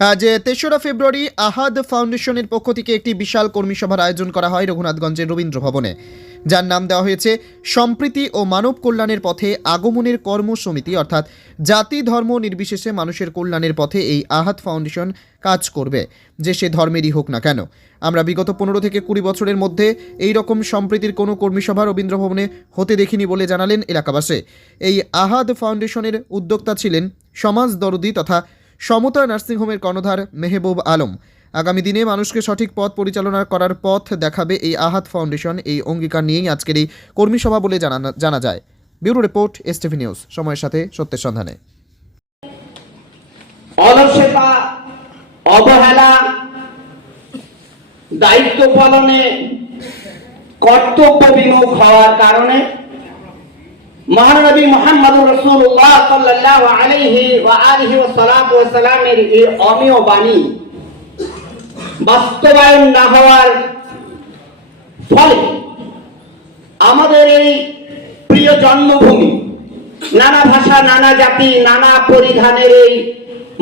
আজ ৩রা ফেব্রুয়ারি আহাদ ফাউন্ডেশনের পক্ষ থেকে একটি বিশাল কর্মী সভার আয়োজন করা হয় রঘুনাথগঞ্জের রবীন্দ্র ভবনে, যার নাম দেওয়া হয়েছে সম্প্রীতি ও মানব কল্যাণের পথে আগমনের কর্ম সমিতি। অর্থাৎ জাতি ধর্ম নির্বিশেষে মানুষের কল্যাণের পথে এই আহাদ ফাউন্ডেশন কাজ করবে, যে সে ধর্মেরই হোক না কেন। আমরা বিগত ১৫ থেকে ২০ বছরের মধ্যে এই রকম সম্প্রীতির কোনো কর্মী সভা রবীন্দ্র ভবনে হতে দেখিনি বলে জানালেন এলাকাবাসী। এই আহাদ ফাউন্ডেশনের উদ্যোক্তা ছিলেন সমাজ দরদি তথা সমতা নার্সিংহোমের কর্ণধার মেহবুব আলম। আগামী দিনে মানুষকে সঠিক পথ পরিচালনা করার পথ দেখাবে এই আহাদ ফাউন্ডেশন। এই অঙ্গীকার নিয়েই আজকের এই কর্মী সভা বলে জানা যায়। ব্যুরো রিপোর্ট, এসটিভি নিউজ, সময়ের সাথে সত্যের সন্ধানে। অলসতা, অবহেলা, দায়িত্ব পালনে কর্তব্য বিমুখ হওয়ার কারণে মহানবী মুহাম্মদুর রাসূলুল্লাহ সাল্লাল্লাহু আলাইহি ওয়া আলিহি ওয়া সাল্লামের এই অমীয় বাণী বাস্তবায়ন না হওয়ার ফলে আমাদের এই প্রিয় জন্মভূমি, নানা ভাষা, নানা জাতি, নানা পরিধানের এই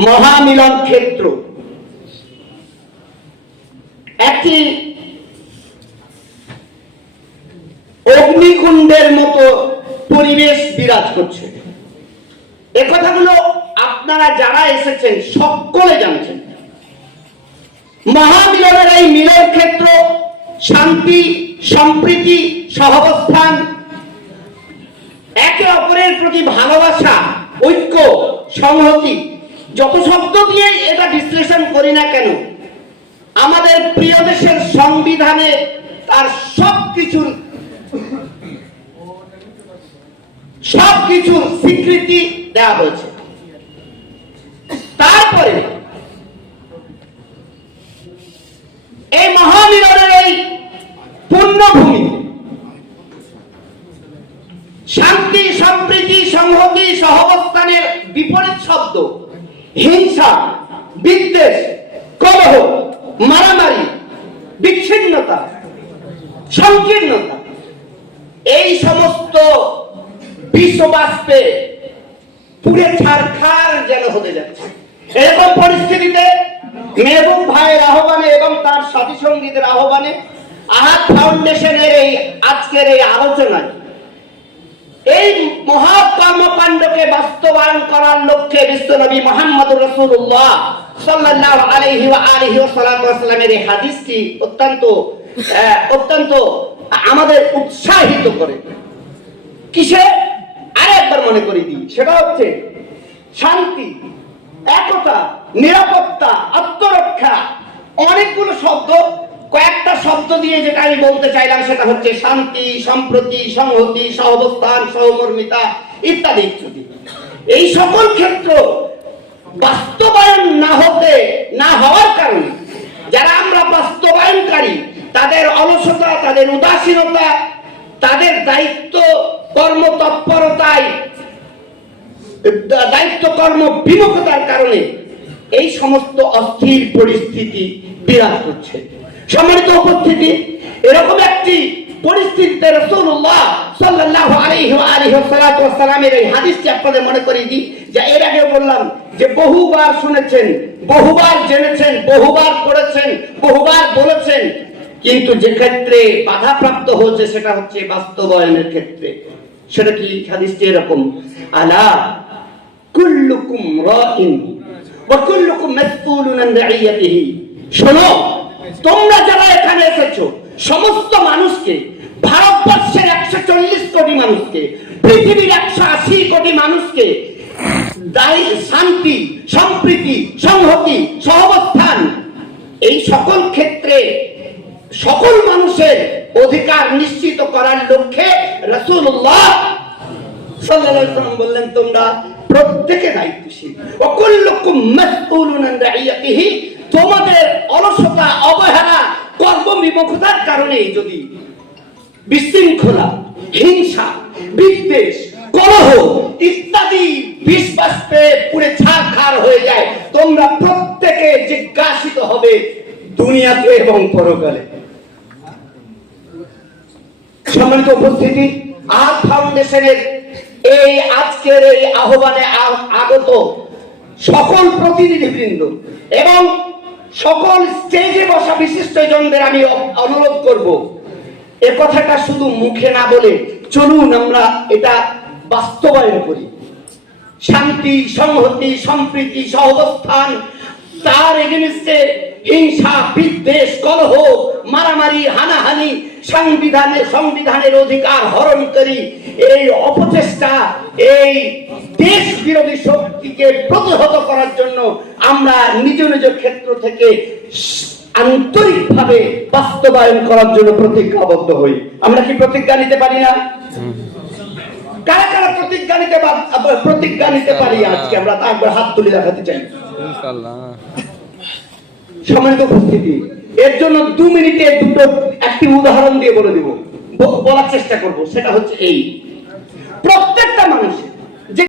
মহামিলন ক্ষেত্র একটি অগ্নিকুণ্ডের মতো পরিবেশ বিরাজ করছে। এ কথাগুলো আপনারা যারা এসেছেন সকলে জানছেন। মহামিলনের এই মিলন ক্ষেত্র শান্তি, সম্প্রীতি, সহাবস্থান, একে অপরের প্রতি ভালোবাসা, ঐক্য, সংহতি, যত শব্দ দিয়ে এটা বিশ্লেষণ করি না কেন, আমাদের প্রিয় দেশের সংবিধানে তার সবকিছুর স্বীকৃতি দেওয়া হয়েছে। তারপরে এই মহামিলনের এই পুণ্যভূমি শান্তি, সম্প্রীতি, সংহতি, সহাবস্থানের বিপরীত শব্দ হিংসা, বিদ্বেষ, কলহ, মারামারি, বিচ্ছিন্নতা, সংকীর্ণতা, এই সমস্ত বিশ্ববাস্পে পুড়ে ছারখার যেন হতে যাচ্ছে। এরকম পরিস্থিতিতে মেহবুব ভাইয়ের আহ্বানে এবং তার সাথী সঙ্গীদের আহ্বানে আহাদ ফাউন্ডেশনের এই আজকের এই আলোচনায় এই মহা কর্মকাণ্ডকে বাস্তবায়ন করার লক্ষ্যে বিশ্বনবী মুহাম্মদুর রাসূলুল্লাহ সাল্লাল্লাহু আলাইহি ওয়া আলিহি ওয়াসাল্লামের এই হাদিসটি অত্যন্ত আমাদের উৎসাহিত করে। কিসে? আরেকবার মনে করে দিই, সেটা হচ্ছে শান্তি, একতা, নিরাপত্তা, আত্মরক্ষা। অনেকগুলো শব্দ, কয়েকটা শব্দ দিয়ে যেটা আমি বলতে চাইলাম সেটা হচ্ছে শান্তি, সম্প্রীতি, সংহতি, সহাবস্থান, সহমর্মিতা ইত্যাদি ইত্যাদি। এই সকল ক্ষেত্র বাস্তবায়ন না হওয়ার কারণে যারা আমরা বাস্তবায়নকারী তাদের অলসতা, তাদের উদাসীনতা, তাদের দায়িত্ব কর্ম তৎপরতায়, দায়িত্ব কর্ম বিমুখতার কারণে এই সমস্ত অস্থির পরিস্থিতি বিরাজ করছে। সম্মানিত উপস্থিতি, এরকম একটি পরিস্থিতিতে রাসূলুল্লাহ সাল্লাল্লাহু আলাইহি ওয়া আলিহি ওয়াসাল্লামের এই হাদিসটি আপনাদের মনে করিয়ে দিই, যে এর আগে বললাম যে বহুবার শুনেছেন, বহুবার জেনেছেন, বহুবার পড়েছেন, বহুবার বলেছেন, কিন্তু যে ক্ষেত্রে বাধাপ্রাপ্ত হচ্ছে সেটা হচ্ছে বাস্তবায়নের ক্ষেত্রে। সেটা কি? হাদিসটি এরকম, আলা কুল্লুকুম রাইন ওয়া কুল্লুকুম মাসউলুন আন রাইয়াতিহি। শোনো, তোমরা যারা এখানে এসেছো সমস্ত মানুষকে, ভারতবর্ষের 140 কোটি মানুষকে, পৃথিবীর 180 কোটি মানুষকে শান্তি, সম্প্রীতি, সংহতি, সহাবস্থান এই সকল ক্ষেত্রে সকল মানুষের অধিকার নিশ্চিত করার লক্ষ্যে রাসূলুল্লাহ সাল্লাল্লাহু আলাইহি ওয়াসাল্লাম বললেন তোমরা প্রত্যেকে দায়িত্বশীল। ওয়া কুল্লুকুম মাসউলুন আন রাইয়াতিহি। তোমাদের অলসতা, অবহেলা, কর্মবিমুখতার কারণে যদি বিশৃঙ্খলা, হিংসা, বিদ্বেষ, কলহ ইত্যাদি বিষবাষ্পে পুড়ে ছারখার হয়ে যায়, তোমরা প্রত্যেকে জিজ্ঞাসিত হবে দুনিয়াতে এবং পরকালে। সম্মানিত উপস্থিতি, আহাদ ফাউন্ডেশনের এই আজকের এই আহ্বানে আগত সকল প্রতিনিধিবৃন্দ এবং সকল স্টেজে বসা বিশিষ্টজনদের আমি অনুরোধ করব, এ কথাটা শুধু মুখে না বলে চলুন আমরা এটা বাস্তবায়ন করি। শান্তি, সংহতি, সম্প্রীতি, সহাবস্থান, তার এগেনস্টে হিংসা, বিদ্বেষ, কলহ, মারামারি, হানাহানি, সংবিধানের অধিকার হরণকারী এই অপচেষ্টা, এই দেশ বিরোধী শক্তিকে প্রতিহত করার জন্য আমরা নিজ নিজ ক্ষেত্র থেকে আন্তরিকভাবে বাস্তবায়ন করার জন্য প্রতিজ্ঞাবদ্ধ হই। আমরা কি প্রতিজ্ঞা নিতে পারি না? কারা কারা প্রতিজ্ঞা নিতে পারি? আজকে আমরা তারপর হাত তুলে দেখাতে চাই। সম্মানিত উপস্থিতি, এর জন্য 2 মিনিটে একটি উদাহরণ দিয়ে বলে দিব, বলার চেষ্টা করব। সেটা হচ্ছে এই, প্রত্যেকটা মানুষের